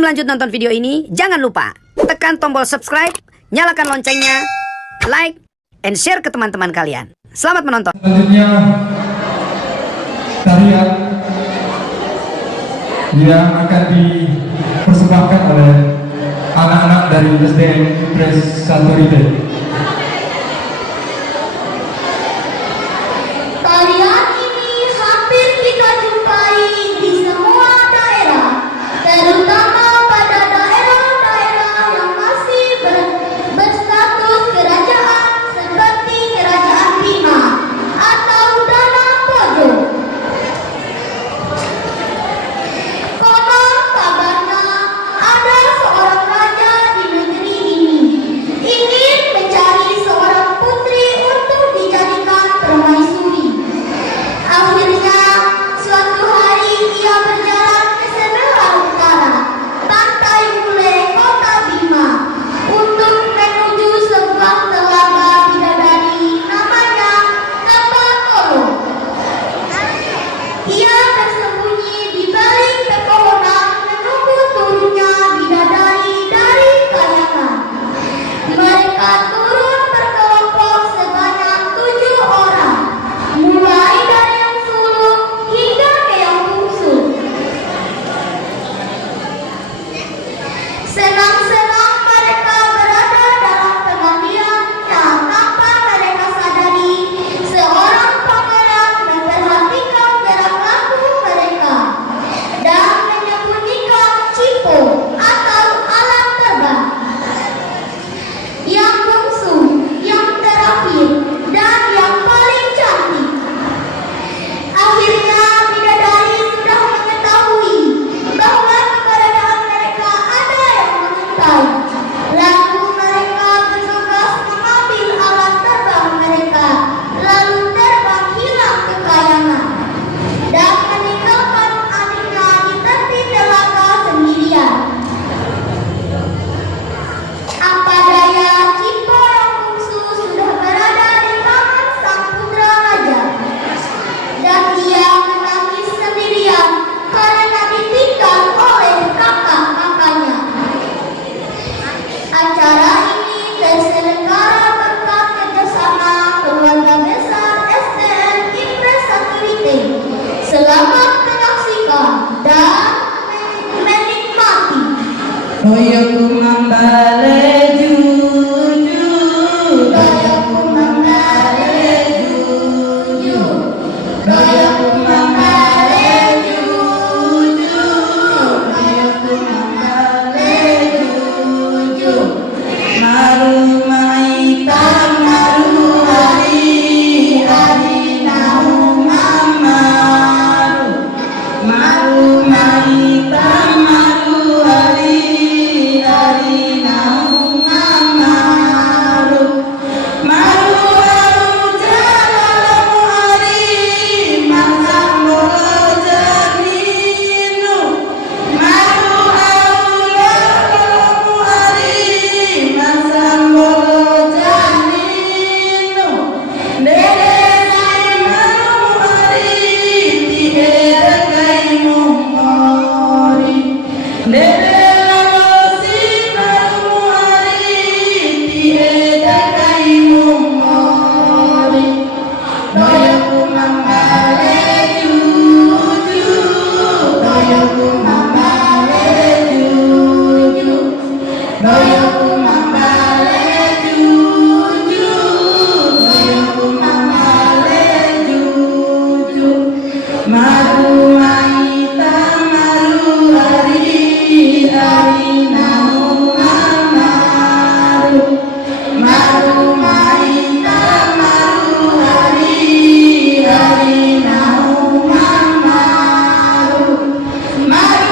Sebelum lanjut nonton video ini, jangan lupa tekan tombol subscribe, nyalakan loncengnya, like, and share ke teman-teman kalian. Selamat menonton. Selanjutnya tarian yang akan dipersembahkan oleh anak-anak dari SDN Impres 1 Ride. Tarian ini hampir kita jumpai di semua daerah, terutama pada daerah-daerah yang masih berstatus kerajaan seperti Kerajaan Bima atau Danau Pojo. Konon kabarnya ada seorang raja di negeri ini ingin mencari seorang putri untuk dijadikan permaisuri. Akhirnya suatu hari ia berjalan ke sebelah utara pantai Bule kota Bima untuk menuju sebuah telaga bidadari namanya Tapakolo. Ia bersembunyi di balik pepohonan menunggu turunnya bidadari dari kayangan. Mereka turun berkelompok sebanyak 7 orang, mulai dari yang sulung hingga ke yang bungsu. Senang-senang mereka berada dalam pemandian yang tanpa mereka sadari seorang pangeran memperhatikan gerak laku mereka dan menyembunyikan cipo atau alat terbang. Yang bungsu, yang terakhir, dan yang paling cantik. Akhirnya bidadari sudah mengetahui bahwa keberadaan mereka ada yang mengintai. Lalu mereka bergegas mengambil alat terbang mereka, lalu terbang hilang ke kayangan dan meninggalkan adiknya di tepi telaga sendirian. Apa daya, cipo yang bungsu sudah berada di tangan sang putra raja, dan ia menangis sendirian karena ditinggal oleh kakak-kakaknya. Acara ini terselenggara berkat kerjasama keluarga besar SDN Impres 1 Rite. Selamat menyaksikan dan menikmati. Doyaku mambale juju, doyaku mambale juju, doyaku mambale juju, doyaku mambale juju. Maru maita maru hari hari nau mamaru, maru maita maru hari hari nau mamaru, maru maru jalamu hari masang bolo janinu, maru maru jalamu hari masang bolo janinu, dede maru hari tiada kaimu mori, dede si maru hari tiada kaimu mori. Doyaku mambale juju, doyaku mambale juju, doyaku mambale juju, doyaku mambale juju. Maru maita maru hari hari nau mamaru, maru maita maru hari hari nau mamaru, maru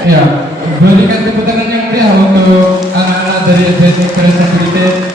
Ya, berikan tepuk tangan yang meriah untuk anak-anak dari SD Grace Security